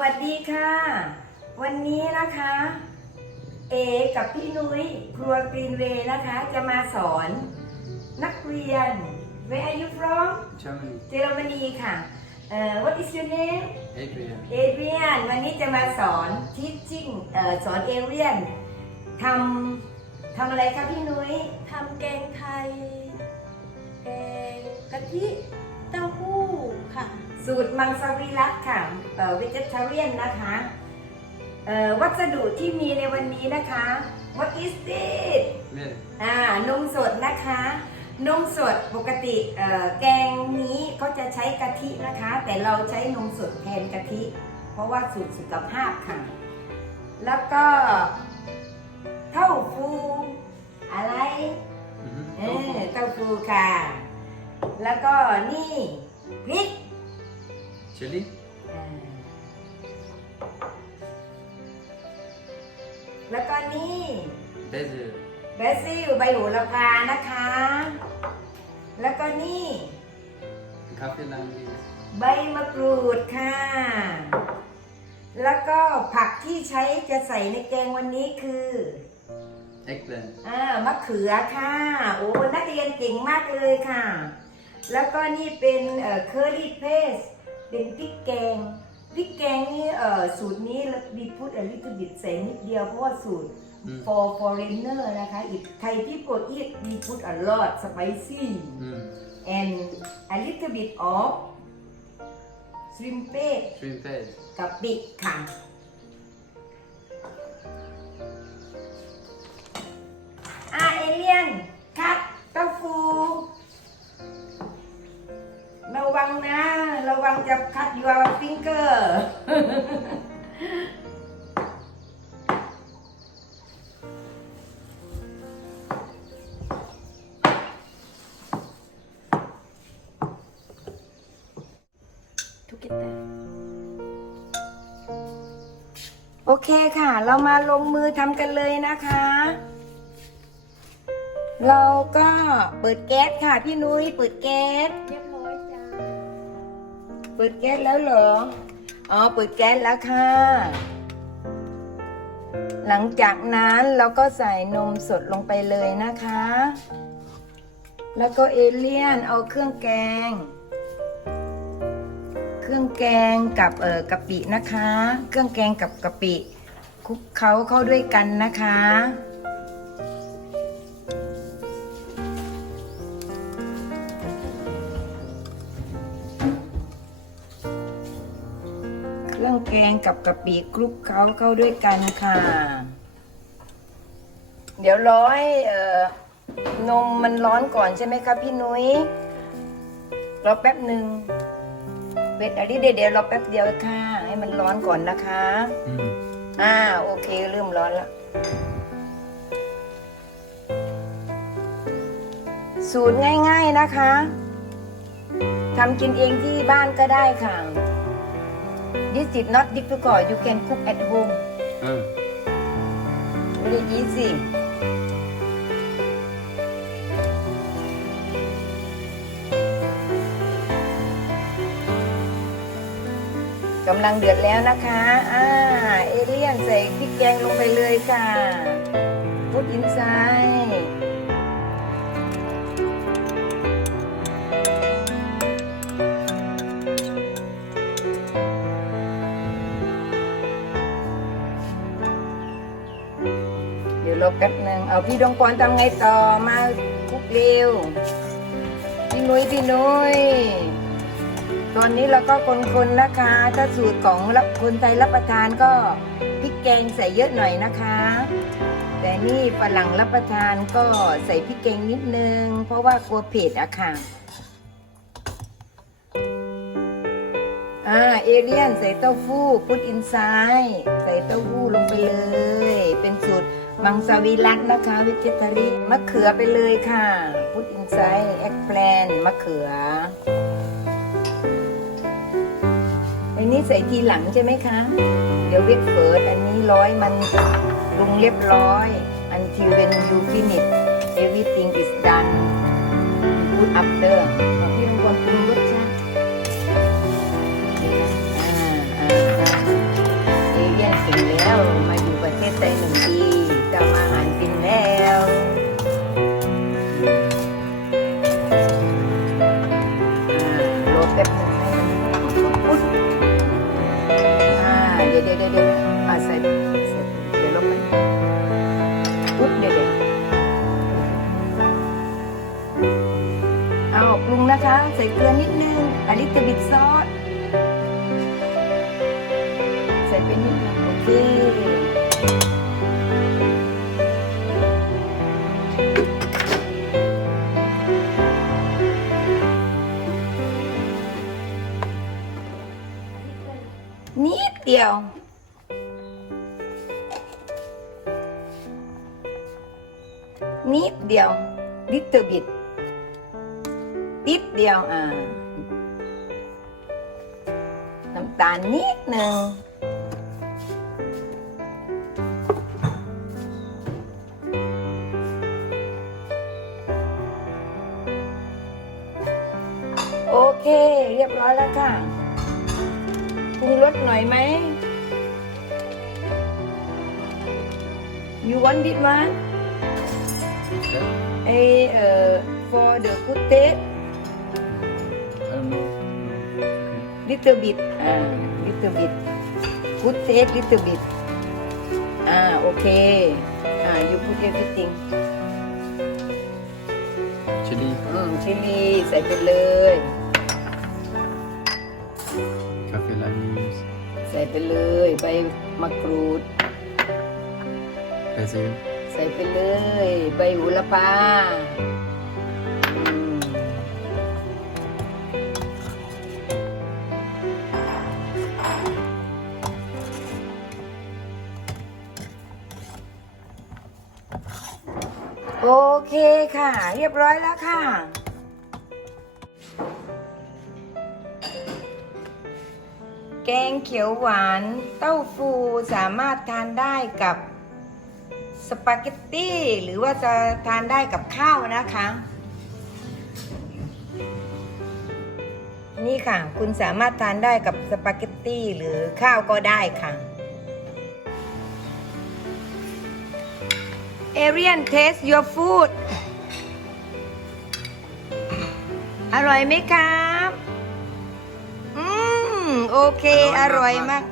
วัสดีค่ะ วันนี้นะคะ เอกับพี่นุ้ยครัวกรีนเวย์นะคะ จะมาสอนนักเรียน Where are you from Germany. เยอรมนีค่ะเอ่อ What is your name Adrian. เอเรียนวันนี้จะมาสอน teaching เอ่อสอนเอเรียนทำทำอะไรคะพี่นุ้ยทำแกงไทยแกงกะทิเต้าหู้ค่ะ สูตรมังสวิรัตค่ะเอ่อ vegetarian นะคะเอ่อวัสดุที่มีในวันนี้นะคะ What is this Milk. อ่านมสดนะคะ นมสดปกติเอ่อแกงนี้เขาจะใช้กะทินะคะ แต่เราใช้นมสดแทนกะทิ เพราะว่าสูตรสุขภาพค่ะ แล้วก็เต้าฟูอะไร Mhm. เออเต้าฟูค่ะ แล้วก็นี่พริก Chili. อ่าแล้วก็นี่ Basil. เบซิลใบโหระพานะคะ แล้วก็นี่ Kaffee lime leaves. ใบมะกรูดค่ะ แล้วก็ผักที่ใช้จะใส่ในแกงวันนี้คือ Eggplant. อ่ามะเขือค่ะ โอ้นักเรียนเก่งมากเลยค่ะ แล้วก็นี่เป็นเอ่อเคอรี่เพส เป็นพริกแกงพริกแกงนี่เอ่อสูตรนี้ดีพูดอลิทบิดใส่นิดเดียวเพราะว่าสูตร Mm. for foreigner นะคะ if Thai people eat we put a lot spicy Mm. and a little bit of shrimp paste Shrimp paste. กับปิค่ะอาเอเลียนคัดเต้าฟูระวังนะ ระวังจะคัด your finger ทุกกิจแต่โอเคค่ะ เรามาลงมือทำกันเลยนะคะ เราก็เปิดแก๊สค่ะพี่นุ้ยเปิดแก๊ส เปิดแก๊สแล้วเหรอ อ๋อ เปิดแก๊สแล้วค่ะ หลังจากนั้นเราก็ใส่นมสดลงไปเลยนะคะ แล้วก็เอเลี่ยนเอาเครื่องแกง เครื่องแกงกับเอ่อกะปินะคะ เครื่องแกงกับกะปิคลุกเคล้าเข้าด้วยกันนะคะ แกงกับกะปิคลุกเคล้าเข้าด้วยกันค่ะ เดี๋ยวร้อยเอ่อนมมันร้อนก่อนใช่ไหมคะพี่นุ้ยรอแป๊บหนึ่งเวทอันนี้เดี๋ยวเดี๋ยวรอแป๊บเดียวค่ะ ให้มันร้อนก่อนนะคะ Mm. อ่าโอเคเริ่มร้อนแล้วสูตรง่าย ๆนะคะทำกินเองที่บ้านก็ได้ค่ะ This is not difficult you can cook at home Oh. very easy กำลังเดือดแล้วนะคะ อ่า เอเลี่ยนใส่พริกแกงลงไปเลยค่ะพุดอินไซด์ รอแป๊บหนึ่งเอาพี่ดวงกรทำไงต่อมาคุกเร็วพี่นุ้ยพี่นุ้ยตอนนี้เราก็คนๆนะคะ ถ้าสูตรของรับคนไทยรับประทานก็พริกแกงใส่เยอะหน่อยนะคะ แต่นี่ฝรั่งรับประทานก็ใส่พริกแกงนิดนึง เพราะว่ากลัวเผ็ดอะค่ะอ่าเอเลียนใส่เต้าหู้พุดอินไซด์ใส่เต้าหู้ลงไปเลย เป็นสูตร มังสวิรัตนะคะวิจิตรีมะเขือไปเลยค่ะพุดอินไซด์แอคแพลนมะเขืออันนี้ใส่ทีหลังใช่ไหมคะ เดี๋ยวเวทเฟิร์สอันนี้ร้อยมันปรุงเรียบร้อย until when you finish everything is done you put after เอาปรุงนะคะ ใส่เกลือนิดนึงอลิตบิดซอสใส่ไปนิดนึงโอเคนิดเดียวนิดเดียว little bit นิดเดียวอ่าน้ำตาลนิดหนึ่งโอเค เรียบร้อยแล้วค่ะปรุงรสหน่อยไหม you want this one What's that? ไอเอ่อ for the good taste little bit อ่า little bit good taste little bit อ่าโอเค อ่า you put everything Chili. อืมชิลลีใส่ไปเลย Kaffee leaves. ใส่ไปเลยใบมะกรูด Basil. ใส่ไปเลย ใบโหูละพา โอเคค่ะ เรียบร้อยแล้วค่ะ แกงเขียวหวานเต้าฟูสามารถทานได้กับสปาเกตตี้หรือว่าจะทานได้กับข้าวนะคะ นี่ค่ะ คุณสามารถทานได้กับสปาเกตตี้หรือข้าวก็ได้ค่ะ Arian taste your food อร่อยไหมครับ อืม โอเค อร่อยมาก